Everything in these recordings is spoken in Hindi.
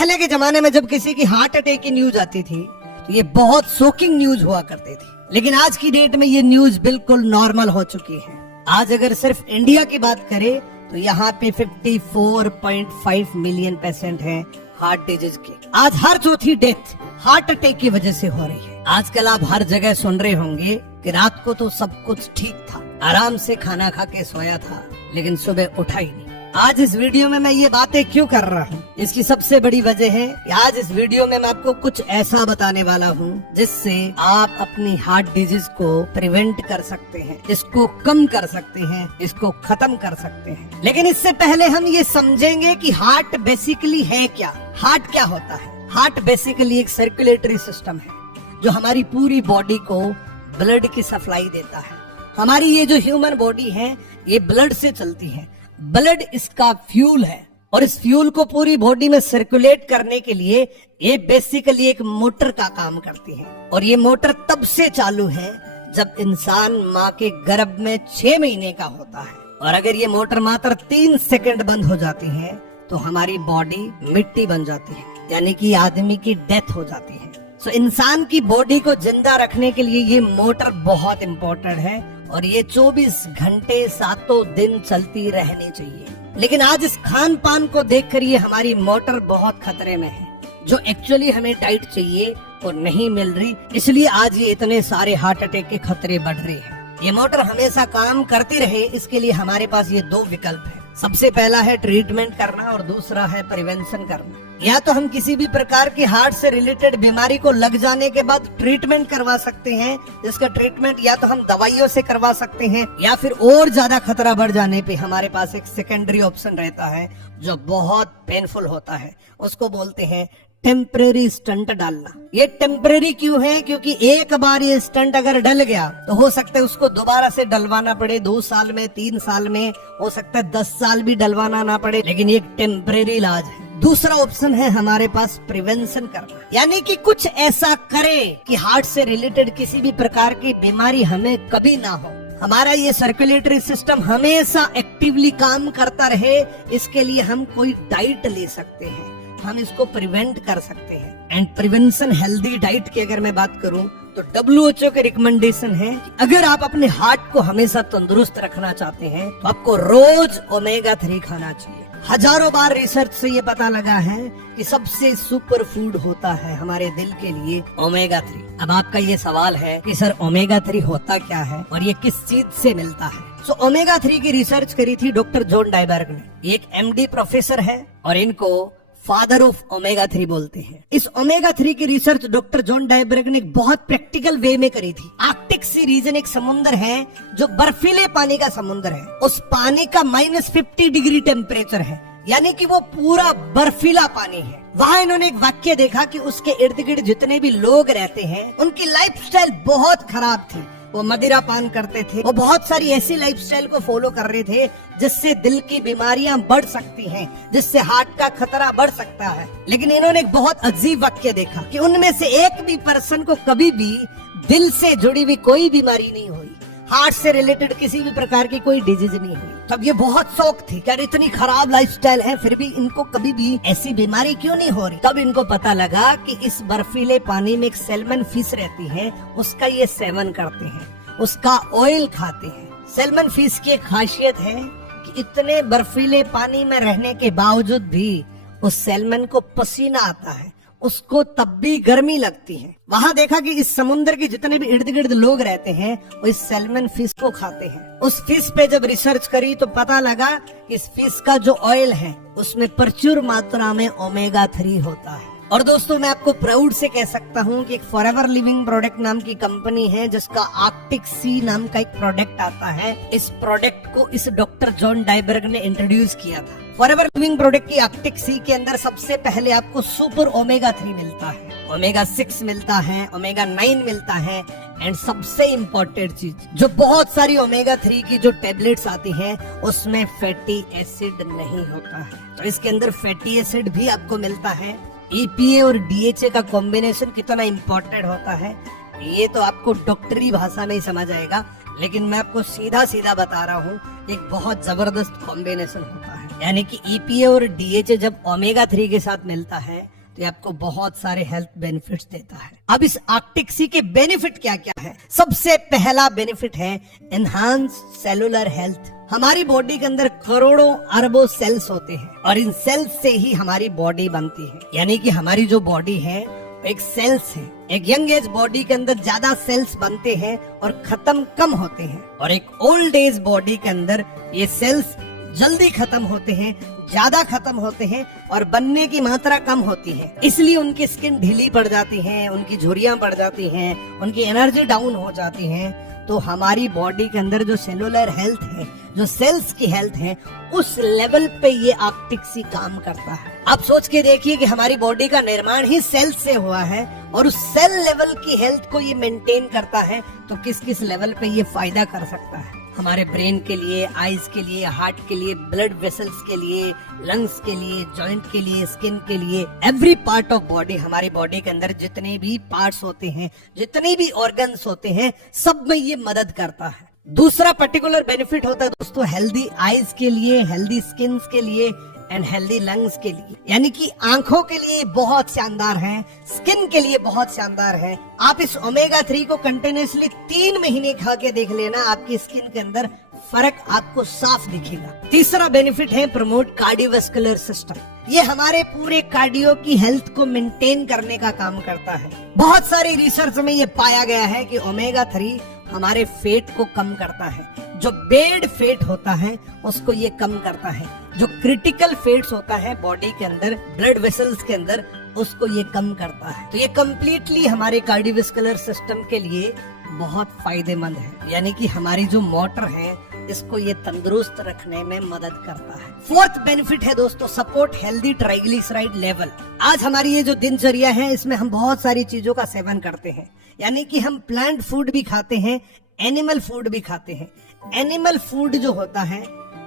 पहले के जमाने में जब किसी की हार्ट अटैक की न्यूज आती थी तो ये बहुत शॉकिंग न्यूज हुआ करती थी, लेकिन आज की डेट में ये न्यूज बिल्कुल नॉर्मल हो चुकी है। आज अगर सिर्फ इंडिया की बात करें तो यहाँ पे 54.5 मिलियन पेशेंट हैं हार्ट डिजीज के। आज हर चौथी डेथ हार्ट अटैक की वजह से हो रही है। आजकल आप हर जगह सुन रहे होंगे कि रात को तो सब कुछ ठीक था, आराम से खाना खा के सोया था, लेकिन सुबह उठा ही नहीं। आज इस वीडियो में मैं ये बातें क्यों कर रहा हूँ, इसकी सबसे बड़ी वजह है कि आज इस वीडियो में मैं आपको कुछ ऐसा बताने वाला हूँ जिससे आप अपनी हार्ट डिजीज को प्रिवेंट कर सकते हैं, इसको कम कर सकते हैं, इसको खत्म कर सकते हैं। लेकिन इससे पहले हम ये समझेंगे कि हार्ट बेसिकली है क्या। हार्ट क्या होता है? हार्ट बेसिकली एक सर्कुलेटरी सिस्टम है जो हमारी पूरी बॉडी को ब्लड की सप्लाई देता है। हमारी ये जो ह्यूमन बॉडी है ये ब्लड से चलती है। ब्लड इसका फ्यूल है और इस फ्यूल को पूरी बॉडी में सर्कुलेट करने के लिए ये बेसिकली एक मोटर का काम करती है। और ये मोटर तब से चालू है जब इंसान माँ के गर्भ में 6 महीने का होता है। और अगर ये मोटर मात्र 3 सेकंड बंद हो जाती है तो हमारी बॉडी मिट्टी बन जाती है, यानी कि आदमी की डेथ हो जाती है। सो इंसान की बॉडी को जिंदा रखने के लिए ये मोटर बहुत इम्पोर्टेंट है और ये 24 घंटे 7 दिन चलती रहनी चाहिए। लेकिन आज इस खान पान को देखकर ये हमारी मोटर बहुत खतरे में है। जो एक्चुअली हमें डाइट चाहिए वो नहीं मिल रही, इसलिए आज ये इतने सारे हार्ट अटैक के खतरे बढ़ रहे हैं। ये मोटर हमेशा काम करती रहे, इसके लिए हमारे पास ये 2 विकल्प है। सबसे पहला है ट्रीटमेंट करना और दूसरा है प्रिवेंशन करना। या तो हम किसी भी प्रकार की हार्ट से रिलेटेड बीमारी को लग जाने के बाद ट्रीटमेंट करवा सकते हैं, जिसका ट्रीटमेंट या तो हम दवाइयों से करवा सकते हैं या फिर और ज्यादा खतरा बढ़ जाने पे हमारे पास एक सेकेंडरी ऑप्शन रहता है जो बहुत पेनफुल होता है। उसको बोलते हैं टेम्परेरी स्टंट डालना। ये टेम्परेरी क्यों है? क्योंकि एक बार ये स्टंट अगर डल गया तो हो सकता है उसको दोबारा से डलवाना पड़े, 2 साल में, 3 साल में, हो सकता है 10 साल भी डलवाना ना पड़े, लेकिन ये टेम्परेरी इलाज है। दूसरा ऑप्शन है हमारे पास प्रिवेंशन करना, यानी कि कुछ ऐसा करे कि हार्ट से रिलेटेड किसी भी प्रकार की बीमारी हमें कभी ना हो। हमारा ये सर्कुलेटरी सिस्टम हमेशा एक्टिवली काम करता रहे, इसके लिए हम कोई डाइट ले सकते हैं, हम इसको प्रिवेंट कर सकते हैं। एंड प्रिवेंशन हेल्दी डाइट की अगर मैं बात करूं तो WHO के रिकमेंडेशन है कि अगर आप अपने हार्ट को हमेशा तंदुरुस्त रखना चाहते हैं तो आपको रोज ओमेगा 3 खाना चाहिए। हजारों बार रिसर्च से ये पता लगा है कि सबसे सुपर फूड होता है हमारे दिल के लिए ओमेगा 3। अब आपका ये सवाल है कि सर ओमेगा 3 होता क्या है और ये किस चीज से मिलता है? सो ओमेगा 3 की रिसर्च करी थी डॉक्टर जॉन डायबर्ग ने। एक MD प्रोफेसर है और इनको फादर ऑफ ओमेगा 3 बोलते हैं। इस ओमेगा 3 की रिसर्च डॉक्टर जॉन डायबर्ग ने बहुत प्रैक्टिकल वे में करी थी। आर्कटिक सी रीजन एक समुद्र है जो बर्फीले पानी का समुद्र है। उस पानी का -50 डिग्री टेम्परेचर है, यानी कि वो पूरा बर्फीला पानी है। वहाँ इन्होंने एक वाक्य देखा कि उसके इर्द गिर्द जितने भी लोग रहते हैं उनकी लाइफस्टाइल बहुत खराब थी। वो मदिरा पान करते थे, वो बहुत सारी ऐसी लाइफस्टाइल को फॉलो कर रहे थे जिससे दिल की बीमारियां बढ़ सकती हैं, जिससे हार्ट का खतरा बढ़ सकता है। लेकिन इन्होंने एक बहुत अजीब वाक्य देखा कि उनमें से एक भी पर्सन को कभी भी दिल से जुड़ी हुई कोई बीमारी नहीं हुई, हार्ट से रिलेटेड किसी भी प्रकार की कोई डिजीज नहीं हुई। तब ये बहुत शौक थी कि इतनी खराब लाइफस्टाइल है फिर भी इनको कभी भी ऐसी बीमारी क्यों नहीं हो रही। तब इनको पता लगा कि इस बर्फीले पानी में एक सैल्मन फिश रहती है, उसका ये सेवन करते हैं, उसका ऑयल खाते हैं। सैल्मन फिश की एक खासियत है कि इतने बर्फीले पानी में रहने के बावजूद भी उस सैल्मन को पसीना आता है, उसको तब भी गर्मी लगती है। वहाँ देखा कि इस समुद्र के जितने भी इर्द गिर्द लोग रहते हैं वो इस सैल्मन फिश को खाते हैं। उस फिश पे जब रिसर्च करी तो पता लगा कि इस फिश का जो ऑयल है उसमें प्रचुर मात्रा में ओमेगा 3 होता है। और दोस्तों मैं आपको प्राउड से कह सकता हूँ कि एक फॉरएवर लिविंग प्रोडक्ट नाम की कंपनी है जिसका आर्कटिक सी नाम का एक प्रोडक्ट आता है। इस प्रोडक्ट को इस डॉक्टर जॉन डायबर्ग ने इंट्रोड्यूस किया था। फॉरएवर लिविंग प्रोडक्ट की आर्कटिक सी के अंदर सबसे पहले आपको सुपर ओमेगा 3 मिलता है, ओमेगा 6 मिलता है, ओमेगा 9 मिलता है एंड सबसे इम्पोर्टेंट चीज जो बहुत सारी ओमेगा 3 की जो टेबलेट्स आती हैं उसमें फैटी एसिड नहीं होता है। तो इसके अंदर फैटी एसिड भी आपको मिलता है। EPA और DHA का कॉम्बिनेशन कितना इम्पोर्टेंट होता है ये तो आपको डॉक्टरी भाषा में ही समझ आएगा, लेकिन मैं आपको सीधा सीधा बता रहा हूँ एक बहुत जबरदस्त कॉम्बिनेशन होता है। यानी कि EPA और DHA जब ओमेगा 3 के साथ मिलता है तो ये आपको बहुत सारे हेल्थ बेनिफिट्स देता है। अब इस आर्कटिक सी के बेनिफिट क्या क्या है? सबसे पहला बेनिफिट है एनहांस सेलुलर हेल्थ। हमारी बॉडी के अंदर करोड़ों अरबों सेल्स होते हैं और इन सेल्स से ही हमारी बॉडी बनती है। यानी कि हमारी जो बॉडी है एक सेल्स है। एक यंग एज बॉडी के अंदर ज्यादा सेल्स बनते हैं और खत्म कम होते हैं, और एक ओल्ड एज बॉडी के अंदर ये सेल्स जल्दी खत्म होते हैं, ज्यादा खत्म होते हैं और बनने की मात्रा कम होती है। इसलिए उनकी स्किन ढीली पड़ जाती है, उनकी झुर्रियां पड़ जाती हैं, उनकी एनर्जी डाउन हो जाती है। तो हमारी बॉडी के अंदर जो सेलुलर हेल्थ है, जो सेल्स की हेल्थ है, उस लेवल पे ये आर्कटिक सी काम करता है। आप सोच के देखिए कि हमारी बॉडी का निर्माण ही सेल से हुआ है और उस सेल लेवल की हेल्थ को ये मेंटेन करता है, तो किस किस लेवल पे ये फायदा कर सकता है। हमारे ब्रेन के लिए, आईज के लिए, हार्ट के लिए, ब्लड वेसल्स के लिए, लंग्स के लिए, जॉइंट के लिए, स्किन के लिए, एवरी पार्ट ऑफ बॉडी, हमारी बॉडी के अंदर जितने भी पार्ट्स होते हैं, जितने भी ऑर्गन्स होते हैं, सब में ये मदद करता है। दूसरा पर्टिकुलर बेनिफिट होता है दोस्तों हेल्दी आईज के लिए, हेल्दी स्किन के लिए एंड हेल्दी लंग्स के लिए। यानी कि आंखों के लिए बहुत शानदार है, स्किन के लिए बहुत शानदार है। आप इस ओमेगा 3 को कंटिन्यूसली 3 महीने खा के देख लेना, आपकी स्किन के अंदर फर्क आपको साफ दिखेगा। तीसरा बेनिफिट है प्रमोट कार्डियोवास्कुलर सिस्टम। ये हमारे पूरे कार्डियो की हेल्थ को मेंटेन करने का काम करता है। बहुत सारी रिसर्च में ये पाया गया है कि ओमेगा 3 हमारे फेट को कम करता है। जो बेड फेट होता है उसको ये कम करता है। जो क्रिटिकल फेट्स होता है बॉडी के अंदर, ब्लड वेसल्स के अंदर, उसको ये कम करता है। तो ये कम्प्लीटली हमारे कार्डियोवास्कुलर सिस्टम के लिए बहुत फायदेमंद है। यानी कि हमारी जो मोटर है इसको ये तंदुरुस्त रखने में मदद करता है। फोर्थ बेनिफिट है दोस्तों सपोर्ट हेल्दी ट्राइग्लिसराइड लेवल। आज हमारी ये जो दिनचर्या है इसमें हम बहुत सारी चीजों का सेवन करते हैं। यानी कि हम प्लांट फूड भी खाते हैं, एनिमल फूड भी खाते हैं। एनिमल फूड जो होता है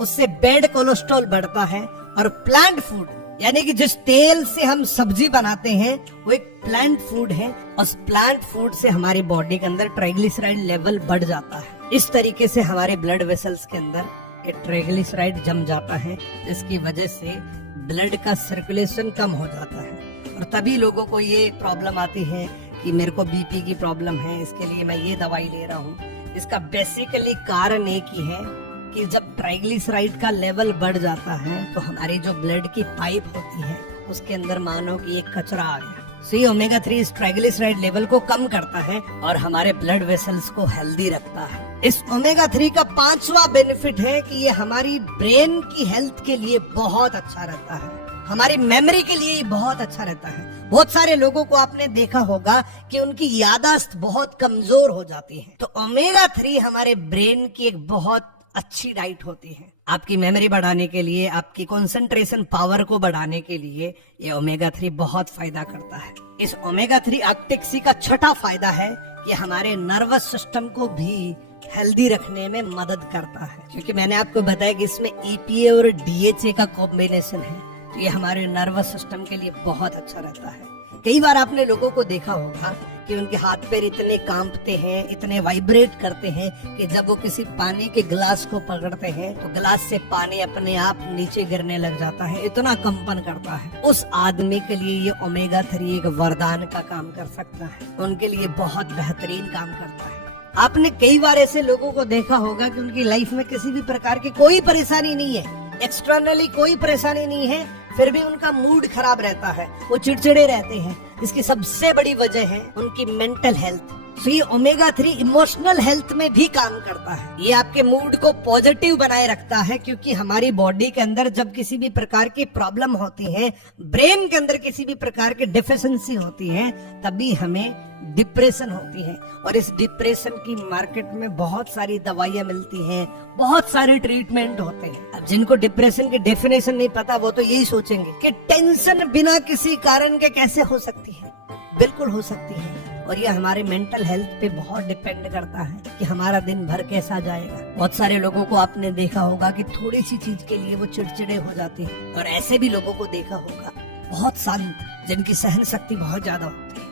उससे बैड कोलेस्ट्रॉल बढ़ता है, और प्लांट फूड यानी कि जिस तेल से हम सब्जी बनाते हैं वो एक प्लांट फूड है। उस प्लांट फूड से हमारी बॉडी के अंदर ट्राइग्लिसराइड लेवल बढ़ जाता है। इस तरीके से हमारे ब्लड वेसल्स के अंदर ये ट्राइग्लिसराइड जम जाता है, जिसकी वजह से ब्लड का सर्कुलेशन कम हो जाता है। और तभी लोगों को ये प्रॉब्लम आती है कि मेरे को बीपी की प्रॉब्लम है, इसके लिए मैं ये दवाई ले रहा हूँ। इसका बेसिकली कारण एक ही है कि जब ट्राइग्लिसराइड का लेवल बढ़ जाता है तो हमारी जो ब्लड की पाइप होती है उसके अंदर मानो कि एक कचरा आ गया। सो ओमेगा 3 इस ट्राइग्लिसराइड लेवल को कम करता है और हमारे ब्लड वेसल्स को हेल्दी रखता है। इस ओमेगा 3 का 5वां बेनिफिट है कि ये हमारी ब्रेन की हेल्थ के लिए बहुत अच्छा रहता है, हमारी मेमोरी के लिए बहुत अच्छा रहता है। बहुत सारे लोगों को आपने देखा होगा कि उनकी याददाश्त बहुत कमजोर हो जाती है। तो ओमेगा 3 हमारे ब्रेन की एक बहुत अच्छी डाइट होती है। आपकी मेमोरी बढ़ाने के लिए, आपकी कंसंट्रेशन पावर को बढ़ाने के लिए ये ओमेगा 3 बहुत फायदा करता है। इस ओमेगा 3 आर्कटिक सी का छठा फायदा है कि हमारे नर्वस सिस्टम को भी हेल्दी रखने में मदद करता है। क्योंकि मैंने आपको बताया कि इसमें EPA और DHA का कॉम्बिनेशन है, तो ये हमारे नर्वस सिस्टम के लिए बहुत अच्छा रहता है। कई बार आपने लोगों को देखा होगा कि उनके हाथ पैर इतने कांपते हैं, इतने वाइब्रेट करते हैं कि जब वो किसी पानी के गिलास को पकड़ते हैं तो गिलास से पानी अपने आप नीचे गिरने लग जाता है, इतना कंपन करता है। उस आदमी के लिए ये ओमेगा 3 एक वरदान का काम कर सकता है, उनके लिए बहुत बेहतरीन काम करता है। आपने कई बार ऐसे लोगों को देखा होगा कि उनकी लाइफ में किसी भी प्रकार की कोई परेशानी नहीं है, एक्सटर्नली कोई परेशानी नहीं है, फिर भी उनका मूड खराब रहता है, वो चिड़चिड़े रहते हैं। इसकी सबसे बड़ी वजह है उनकी मेंटल हेल्थ। तो ये ओमेगा 3 इमोशनल हेल्थ में भी काम करता है। ये आपके मूड को पॉजिटिव बनाए रखता है, क्योंकि हमारी बॉडी के अंदर जब किसी भी प्रकार की प्रॉब्लम होती है, ब्रेन के अंदर किसी भी प्रकार की डेफिशिएंसी होती है, तभी हमें डिप्रेशन होती है। और इस डिप्रेशन की मार्केट में बहुत सारी दवाइयां मिलती हैं, बहुत सारे ट्रीटमेंट होते हैं। अब जिनको डिप्रेशन की डेफिनेशन नहीं पता वो तो यही सोचेंगे कि टेंशन बिना किसी कारण के कैसे हो सकती है। बिल्कुल हो सकती है, और ये हमारे मेंटल हेल्थ पे बहुत डिपेंड करता है कि हमारा दिन भर कैसा जाएगा। बहुत सारे लोगों को आपने देखा होगा कि थोड़ी सी चीज के लिए वो चिड़चिड़े हो जाते हैं, और ऐसे भी लोगों को देखा होगा बहुत शांत, जिनकी सहन शक्ति बहुत ज्यादा होती है,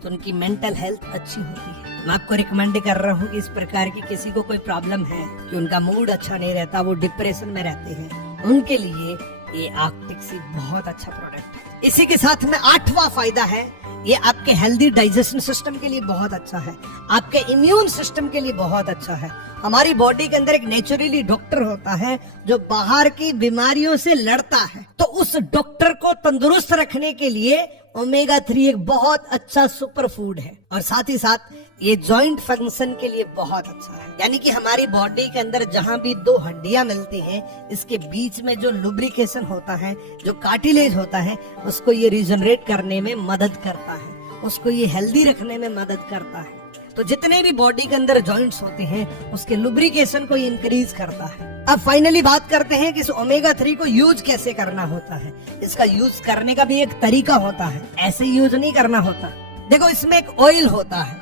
तो उनकी मेंटल हेल्थ अच्छी होती है। मैं आपको रिकमेंड कर रहा हूँ कि इस प्रकार की किसी को कोई प्रॉब्लम है कि उनका मूड अच्छा नहीं रहता, वो डिप्रेशन में रहते हैं, उनके लिए ये आर्कटिक सी बहुत अच्छा प्रोडक्ट है। इसी के साथ में 8वां फायदा है, ये आपके हेल्दी डाइजेशन सिस्टम के लिए बहुत अच्छा है, आपके इम्यून सिस्टम के लिए बहुत अच्छा है। हमारी बॉडी के अंदर एक नेचुरली डॉक्टर होता है जो बाहर की बीमारियों से लड़ता है, तो उस डॉक्टर को तंदुरुस्त रखने के लिए ओमेगा 3 एक बहुत अच्छा सुपर फूड है। और साथ ही साथ ये जॉइंट फंक्शन के लिए बहुत अच्छा है, यानी कि हमारी बॉडी के अंदर जहां भी दो हड्डियां मिलती हैं, इसके बीच में जो लुब्रिकेशन होता है, जो कार्टिलेज होता है, उसको ये रिजनरेट करने में मदद करता है, उसको ये हेल्दी रखने में मदद करता है। तो जितने भी बॉडी के अंदर जॉइंट्स होते हैं, उसके लुब्रिकेशन को इंक्रीज करता है। अब फाइनली बात करते हैं कि इस ओमेगा 3 को यूज कैसे करना होता है। इसका यूज करने का भी एक तरीका होता है, ऐसे यूज नहीं करना होता। देखो, इसमें एक ऑयल होता है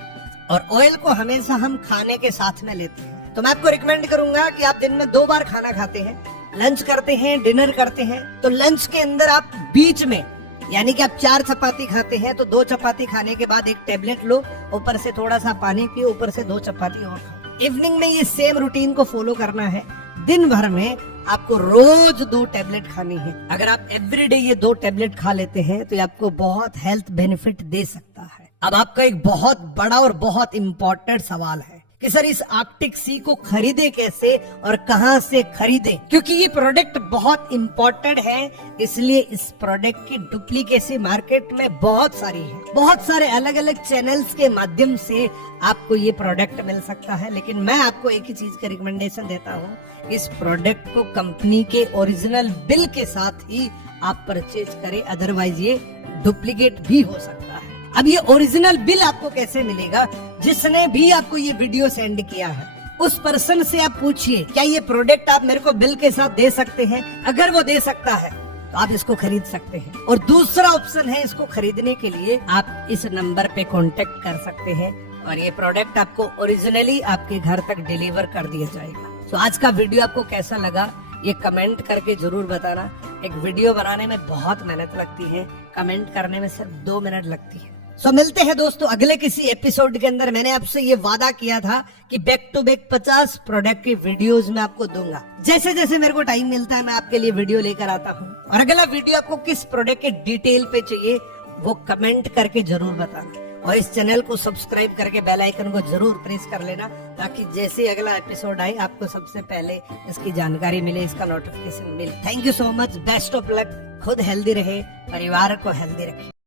और ऑयल को हमेशा हम खाने के साथ में लेते हैं। तो मैं आपको रिकमेंड करूंगा कि आप दिन में 2 बार खाना खाते हैं, लंच करते हैं, डिनर करते हैं, तो लंच के अंदर आप बीच में, यानी कि आप 4 चपाती खाते हैं तो 2 चपाती खाने के बाद एक टेबलेट लो, ऊपर से थोड़ा सा पानी पियो, ऊपर से 2 चपाती और खाओ। इवनिंग में ये सेम रूटीन को फॉलो करना है। दिन भर में आपको रोज 2 टेबलेट खानी है। अगर आप एवरीडे ये 2 टेबलेट खा लेते हैं तो ये आपको बहुत हेल्थ बेनिफिट दे सकता है। अब आपका एक बहुत बड़ा और बहुत इंपॉर्टेंट सवाल है कि सर इस आर्कटिक सी को खरीदे कैसे और कहां से खरीदे, क्योंकि ये प्रोडक्ट बहुत इंपॉर्टेंट है, इसलिए इस प्रोडक्ट की डुप्लीकेसी मार्केट में बहुत सारी है। बहुत सारे अलग अलग चैनल्स के माध्यम से आपको ये प्रोडक्ट मिल सकता है, लेकिन मैं आपको एक ही चीज का रिकमेंडेशन देता हूँ, इस प्रोडक्ट को कंपनी के ओरिजिनल बिल के साथ ही आप परचेज करें, अदरवाइज ये डुप्लीकेट भी हो सकता है। अब ये ओरिजिनल बिल आपको कैसे मिलेगा? जिसने भी आपको ये वीडियो सेंड किया है, उस पर्सन से आप पूछिए क्या ये प्रोडक्ट आप मेरे को बिल के साथ दे सकते हैं। अगर वो दे सकता है तो आप इसको खरीद सकते हैं। और दूसरा ऑप्शन है, इसको खरीदने के लिए आप इस नंबर पे कांटेक्ट कर सकते हैं और ये प्रोडक्ट आपको ओरिजिनली आपके घर तक डिलीवर कर दिया जाएगा। तो आज का वीडियो आपको कैसा लगा ये कमेंट करके जरूर बताना। एक वीडियो बनाने में बहुत मेहनत लगती है, कमेंट करने में सिर्फ 2 मिनट लगती है। सो मिलते हैं दोस्तों अगले किसी एपिसोड के अंदर। मैंने आपसे ये वादा किया था कि बैक टू बैक 50 प्रोडक्ट की वीडियोस मैं आपको दूंगा। जैसे जैसे मेरे को टाइम मिलता है मैं आपके लिए वीडियो लेकर आता हूँ। और अगला वीडियो आपको किस प्रोडक्ट के डिटेल पे चाहिए वो कमेंट करके जरूर बताना। और इस चैनल को सब्सक्राइब करके बेल आइकन को जरूर प्रेस कर लेना, ताकि जैसे ही अगला एपिसोड आए आपको सबसे पहले इसकी जानकारी मिले, इसका नोटिफिकेशन मिले। Thank you so much, best of luck. खुद हेल्दी रहे, परिवार को हेल्दी रखे।